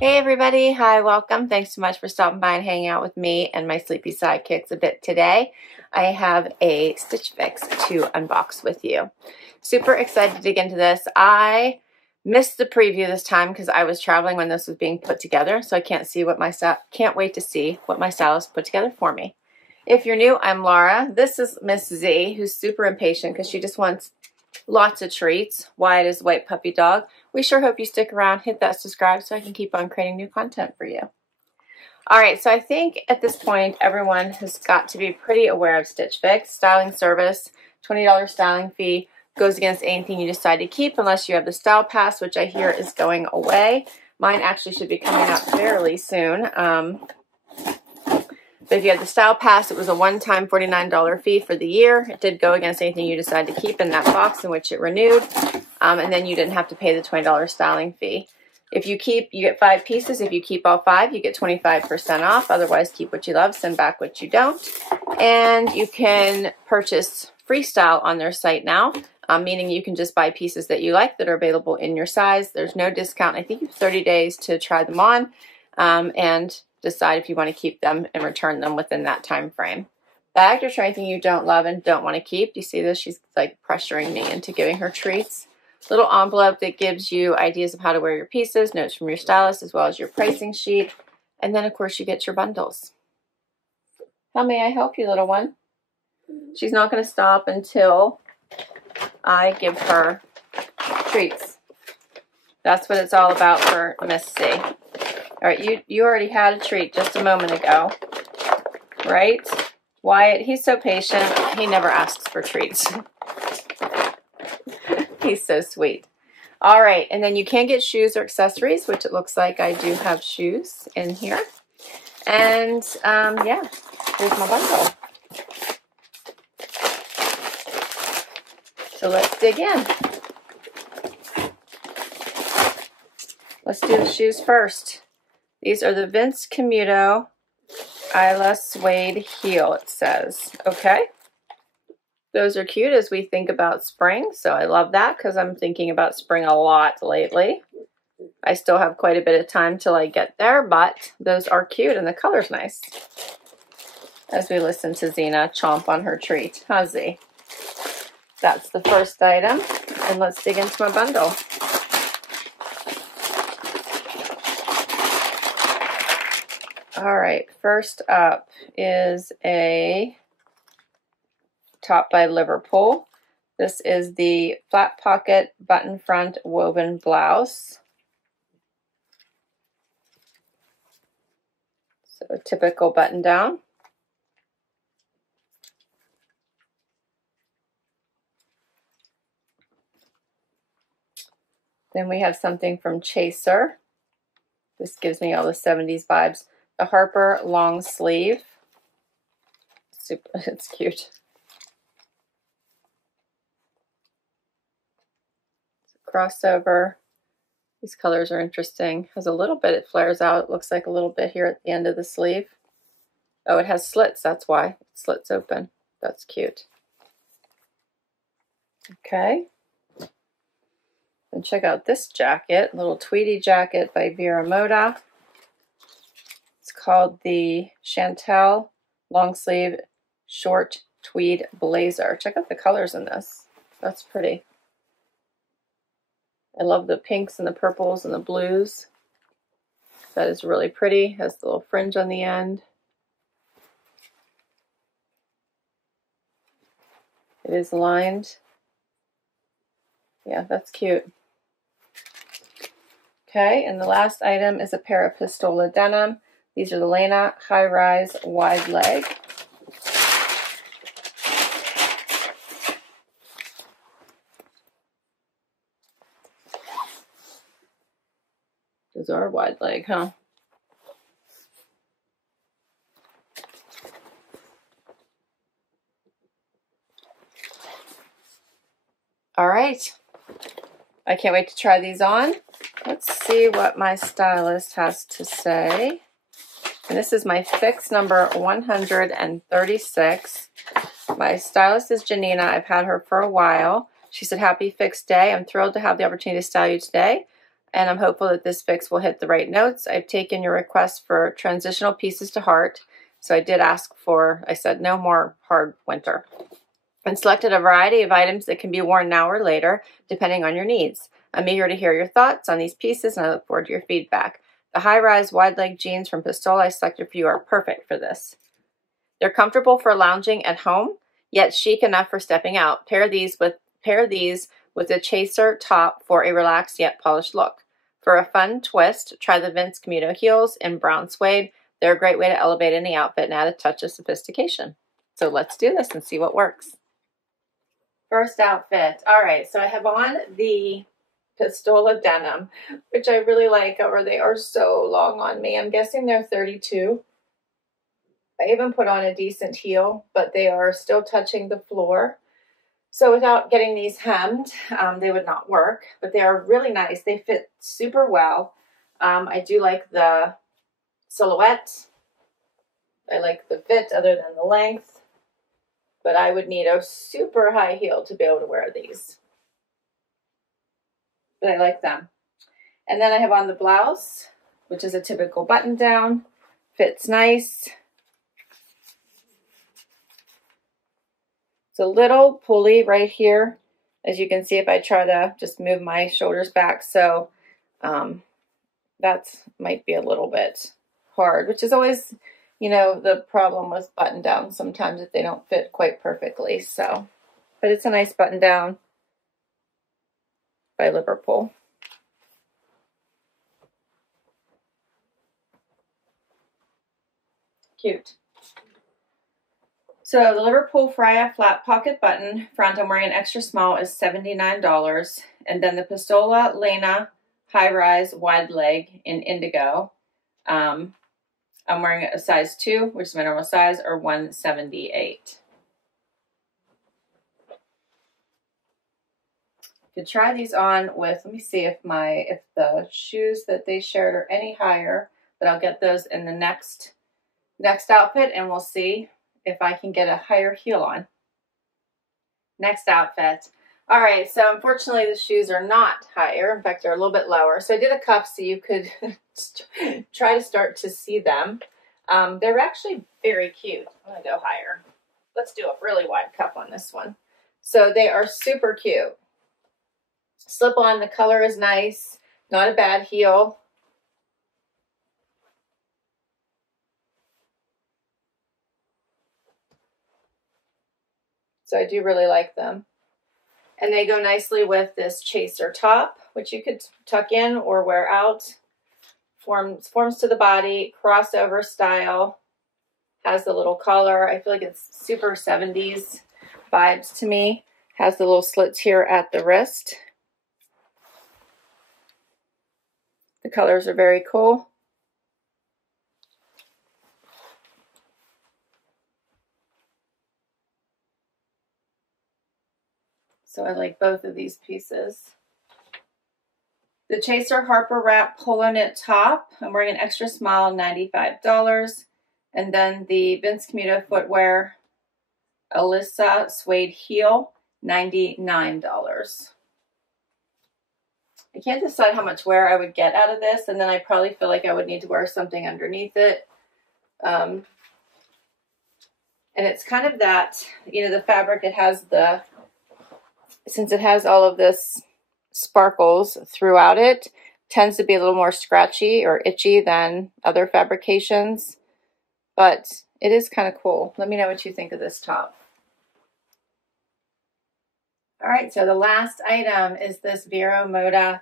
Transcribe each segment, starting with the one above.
Hey everybody, hi, welcome. Thanks so much for stopping by and hanging out with me and my sleepy sidekicks a bit today. I have a Stitch Fix to unbox with you. Super excited to get into this. I missed the preview this time because I was traveling when this was being put together, so I can't wait to see what my stylist put together for me. If you're new, I'm Laura. This is Miss Z, who's super impatient because she just wants lots of treats. Wyatt is a white puppy dog. We sure hope you stick around, hit that subscribe so I can keep on creating new content for you. Alright, so I think at this point everyone has got to be pretty aware of Stitch Fix. Styling service, $20 styling fee, goes against anything you decide to keep unless you have the Style Pass, which I hear is going away. Mine actually should be coming out fairly soon. But if you had the Style Pass, it was a one-time $49 fee for the year. It did go against anything you decide to keep in that box in which it renewed. And then you didn't have to pay the $20 styling fee. If you keep, you get 5 pieces. If you keep all 5, you get 25% off. Otherwise, keep what you love, send back what you don't. And you can purchase freestyle on their site now, meaning you can just buy pieces that you like that are available in your size. There's no discount. I think you have 30 days to try them on and decide if you want to keep them and return them within that time frame. Bagged or anything you don't love and don't want to keep. Do you see this? She's like pressuring me into giving her treats. Little envelope that gives you ideas of how to wear your pieces, notes from your stylist, as well as your pricing sheet. And then, of course, you get your bundles. How may I help you, little one? She's not going to stop until I give her treats. That's what it's all about for Miss C. All right, you already had a treat just a moment ago, right? Wyatt, he's so patient. He never asks for treats. He's so sweet. All right, and then you can get shoes or accessories, which it looks like I do have shoes in here. And yeah, here's my bundle. So let's dig in. Let's do the shoes first. These are the Vince Camuto Alyysa Suede heel, it says. Okay. Those are cute as we think about spring, so I love that because I'm thinking about spring a lot lately. I still have quite a bit of time till I get there, but those are cute and the color's nice. As we listen to Xena chomp on her treat. Huh, Z? That's the first item, and let's dig into my bundle. All right, first up is a top by Liverpool. This is the flat pocket button front woven blouse. So a typical button down. Then we have something from Chaser. This gives me all the 70s vibes. The Harper long sleeve. Super, it's cute. Crossover. These colors are interesting. Has a little bit, it flares out. It looks like a little bit here at the end of the sleeve. Oh, it has slits, that's why. It slits open. That's cute. Okay. And check out this jacket, a little tweedy jacket by Vero Moda. It's called the Chantelle long sleeve short tweed blazer. Check out the colors in this. That's pretty. I love the pinks and the purples and the blues. That is really pretty. Has the little fringe on the end. It is lined. Yeah, that's cute. Okay, and the last item is a pair of Pistola denim. These are the Lana high-rise wide leg. Those are wide leg, huh? All right. I can't wait to try these on. Let's see what my stylist has to say. And this is my fix number 136. My stylist is Janina. I've had her for a while. She said, happy fix day. I'm thrilled to have the opportunity to style you today. and I'm hopeful that this fix will hit the right notes. I've taken your request for transitional pieces to heart, so I did ask for, I said no more hard winter, and selected a variety of items that can be worn now or later, depending on your needs. I'm eager to hear your thoughts on these pieces, and I look forward to your feedback. The high-rise wide-leg jeans from Pistola I selected for you are perfect for this. They're comfortable for lounging at home, yet chic enough for stepping out. Pair these with a chaser top for a relaxed yet polished look. For a fun twist, try the Vince Camuto heels in brown suede. They're a great way to elevate any outfit and add a touch of sophistication. So let's do this and see what works. First outfit. All right, so I have on the Pistola denim, which I really like. However, they are so long on me. I'm guessing they're 32. I even put on a decent heel, but they are still touching the floor. So without getting these hemmed, they would not work, but they are really nice. They fit super well. I do like the silhouette. I like the fit other than the length, but I would need a super high heel to be able to wear these. But I like them. And then I have on the blouse, which is a typical button down. Fits nice. It's a little pulley right here, as you can see if I try to just move my shoulders back. So that might be a little bit hard, which is always, you know, the problem with button downs sometimes if they don't fit quite perfectly. So, but it's a nice button down by Liverpool. Cute. So the Liverpool Freya flat pocket button front I'm wearing an extra small is $79. And then the Pistola Lana high rise wide leg in indigo. I'm wearing a size 2, which is my normal size, or 178. To try these on with, let me see if the shoes that they shared are any higher, but I'll get those in the next outfit, and we'll see if I can get a higher heel on. Next outfit. All right, so unfortunately the shoes are not higher. In fact, they're a little bit lower. So I did a cuff so you could try to start to see them. They're actually very cute. I'm gonna go higher. Let's do a really wide cuff on this one. So they are super cute. Slip on, the color is nice, not a bad heel. So I do really like them. And they go nicely with this chaser top, which you could tuck in or wear out. Forms to the body, crossover style, has the little collar. I feel like it's super 70s vibes to me. Has the little slits here at the wrist. The colors are very cool. So I like both of these pieces. The Chaser Harper wrap polo knit top, I'm wearing an extra small, $95. And then the Vince Camuto Footwear Alyysa suede heel, $99. I can't decide how much wear I would get out of this, and then I probably feel like I would need to wear something underneath it. And it's kind of that, you know, the fabric, it has the, since it has all of this sparkles throughout it, tends to be a little more scratchy or itchy than other fabrications, but it is kind of cool. Let me know what you think of this top. All right, so the last item is this Vero Moda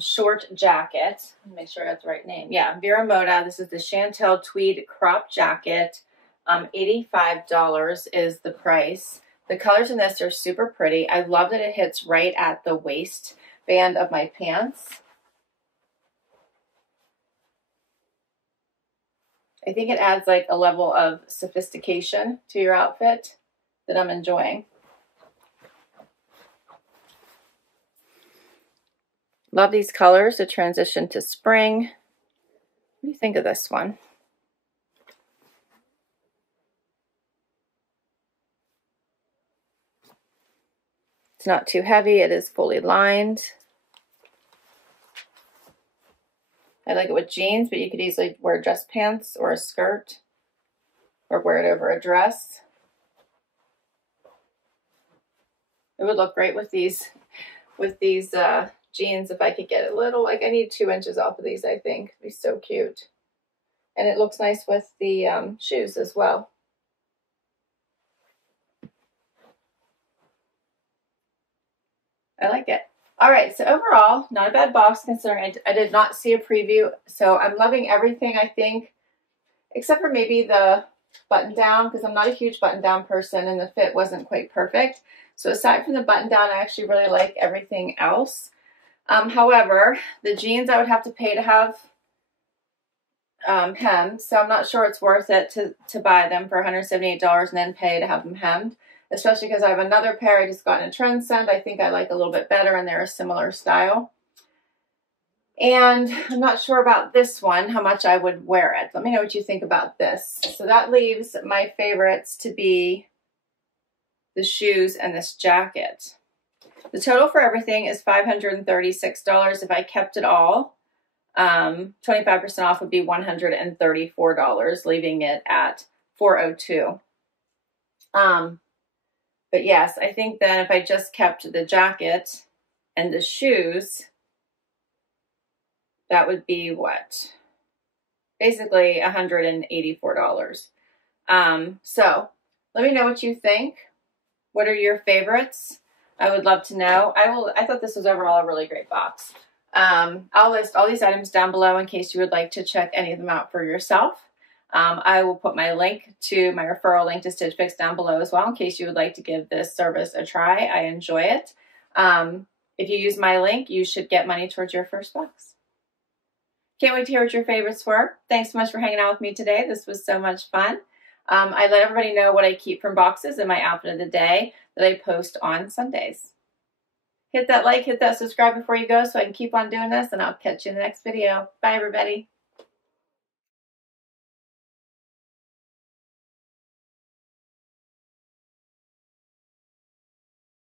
short jacket. Make sure I got the right name. Yeah, Vero Moda. This is the Chantelle Tweed crop jacket. $85 is the price. The colors in this are super pretty. I love that it hits right at the waistband of my pants. I think it adds like a level of sophistication to your outfit that I'm enjoying. Love these colors, the transition to spring. What do you think of this one? It's not too heavy. It is fully lined. I like it with jeans, but you could easily wear dress pants or a skirt or wear it over a dress. It would look great with these jeans if I could get a little, like I need 2 inches off of these, I think. It'd be so cute. And it looks nice with the shoes as well. I like it. All right, so overall, not a bad box considering I did not see a preview. So I'm loving everything, I think, except for maybe the button down, because I'm not a huge button down person and the fit wasn't quite perfect. So aside from the button down, I actually really like everything else. However, the jeans I would have to pay to have hemmed, so I'm not sure it's worth it to buy them for $178 and then pay to have them hemmed. Especially because I have another pair I just got in a trend send. I think I like a little bit better and they're a similar style. And I'm not sure about this one, how much I would wear it. Let me know what you think about this. So that leaves my favorites to be the shoes and this jacket. The total for everything is $536 if I kept it all. 25% off would be $134, leaving it at $402. But yes, I think then if I just kept the jacket and the shoes, that would be what? Basically $184. So let me know what you think. What are your favorites? I would love to know. I thought this was overall a really great box. I'll list all these items down below in case you would like to check any of them out for yourself. I will put my link to my referral link to Stitch Fix down below as well in case you would like to give this service a try. I enjoy it. If you use my link, you should get money towards your first box. Can't wait to hear what your favorites were. Thanks so much for hanging out with me today. This was so much fun. I let everybody know what I keep from boxes in my outfit of the day that I post on Sundays. Hit that like, hit that subscribe before you go so I can keep on doing this, and I'll catch you in the next video. Bye, everybody.